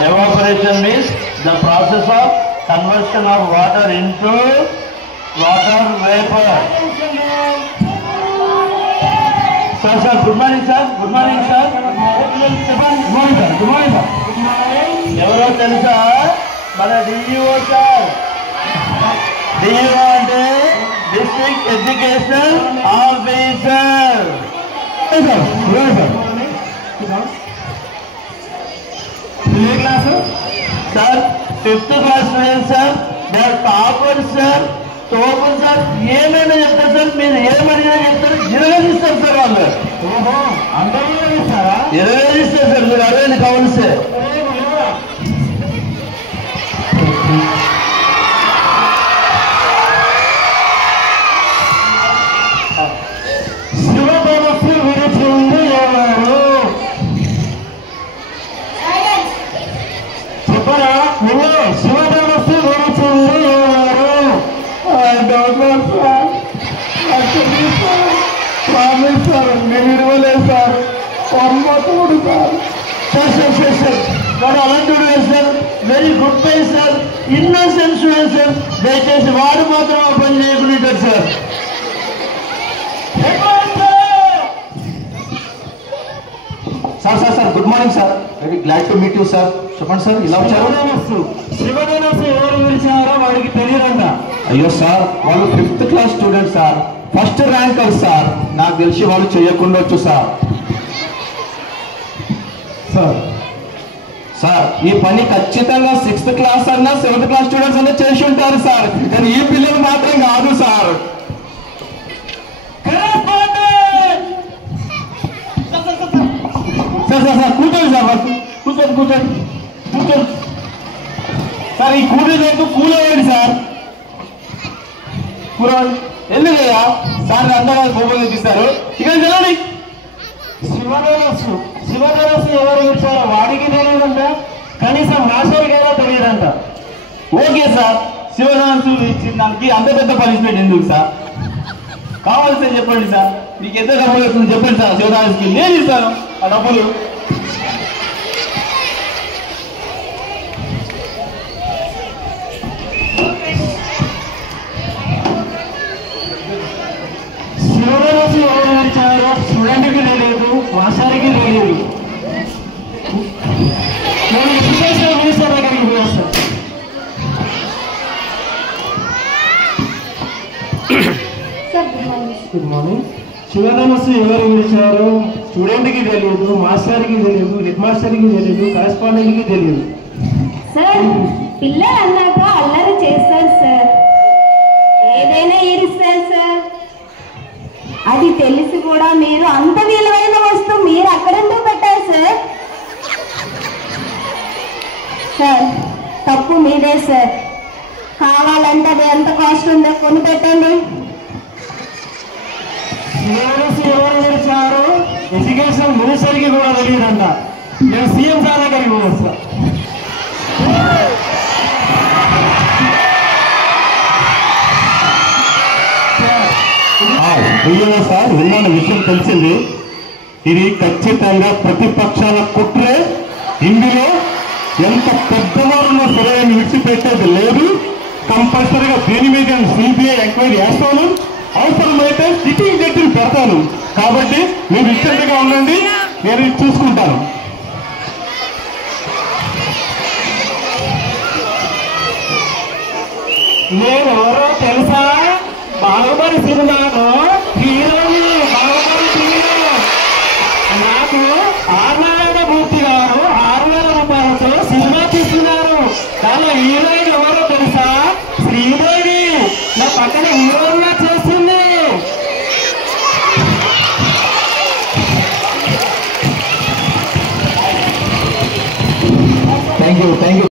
Evaporation means the process of conversion of water into water vapor. Sir, good morning, sir. Good morning, sir. Good morning, sir. Good morning, sir. ఎవరో తెలుసా? మన DEO sir. DEO అంటే district education officer. Sir 5th class student sir. They are toppers sir. Topper sir. ఏమైనా చెప్తారు sir. మీరు ఏమడిగినా చెప్తారు. 20 ఇస్తారు sir వాళ్ళు. అందరూ 20 ఇస్తారు సార్. మీరు అడగండి కావాలి. శివధనస్సు విరిచింది ఎవరు? చెప్పరా నిన్ను? శివధనస్సు విరిచింది ఎవరు? స్వామి సార్ మీరు ఇవ్వలేదు సార్. అమ్మతోడు సార్. సార్ వాడు అలాంటి సార్. వెరీ గుడ్ పై సార్. Innocent student sir. దయచేసి వాడు మాత్రం ఆ పని చేయకుంటారు sir. Sir good morning sir. Very glad to meet you sir. చెప్పండి సార్, ఇలా వచ్చారు? శివధనస్సు ఎవరు విరిచారో వాడికి తెలియదంట. అయ్యో సార్, వాళ్ళు 5th class student sir. First ranker sir. నాకు తెలిసి వాళ్ళు చేయకుండా వచ్చు సార్. సార్ ఈ పని ఖచ్చితంగా 6th class అన్నా 7th class స్టూడెంట్స్ అన్నా చేసి ఉంటారు సార్. కానీ ఈ పిల్లలు మాత్రం కాదు సార్. సార్ కూర్చోండి సార్. కూర్చోండి సార్. ఈ కూర్చోలేదు కూలవేయండి సార్. ఎందుకయ్యా సార్ అందరూ గోపం చూపిస్తారు. ఇక వెళ్ళండి. శివధనస్సు ఎవరు ఇచ్చారో వాడికి తెలియదంట. కనీసం మాస్టర్కి ఏదో తెలియదంట. ఓకే సార్, శివధనస్సు ఇచ్చిన దానికి అంత పెద్ద పనిష్మెంట్ ఎందుకు సార్? కావాల్సింది చెప్పండి సార్. మీకు ఎంత డబ్బులు వస్తుంది చెప్పండి సార్. శివధనస్సుకి నేను ఇస్తాను ఆ డబ్బులు. శివధనస్సు ఎవరు ఇచ్చారో స్టూడెంట్కి తెలియదు, మాస్టర్కి తెలియదు. నేను ఎడ్యుకేషన్ మినిస్టర్ దగ్గరికి పోయేస్తాను. Good morning. శివధనస్సు ఎవరు విరిచారో స్టూడెంట్కి తెలియదు, మాస్టర్కి తెలియదు, హెడ్ మాస్టర్కి తెలియదు, కరెస్పాండెంట్కి తెలియదు. సార్ పిల్లలు అన్నాక అల్లరి చేస్తారు సార్. ఏదైనా ఏరిస్తారు సార్. అది తెలిసి కూడా మీరు అంత విలువైన వస్తువు మీరు అక్కడెందుకు పెట్టారు సార్? సార్ తప్పు మీదే సార్. కావాలంటే అది ఎంత కాస్ట్ ఉందో కొని పెట్టండి. ఎవరు విరిచారో ఎడ్యుకేషన్ మినిస్టర్కి కూడా తెలియదంట. నేను సీఎం సార్ దగ్గరికి పోవచ్చా? సార్ విన్న విషయం తెలిసింది. ఇది ఖచ్చితంగా ప్రతిపక్షాల కుట్రే. ఇందులో ఎంత పెద్దవారున్నా సరే విడిచిపెట్టేది లేదు. కంపల్సరీగా దీని మీద సిబిఐ ఎంక్వైరీ చేస్తాను. అవసరమైతే సిట్టింగ్ జడ్జిని పెడతాను. కాబట్టి మీరు విచ్చండిగా ఉండండి, నేను చూసుకుంటాను. నేను ఎవరో తెలుసా? బాహుబలి సినిమాలో హీరోని. బాహుబలి సినిమా నాకు ఆర్నారాయణమూర్తి గారు 6,000 రూపాయలతో సినిమా తీస్తున్నారు. దానిలో హీరోయిన్ ఎవరో తెలుసా? శ్రీదేవి. నా పక్కన హీరోయిన్గా చేస్తుంది. Thank you.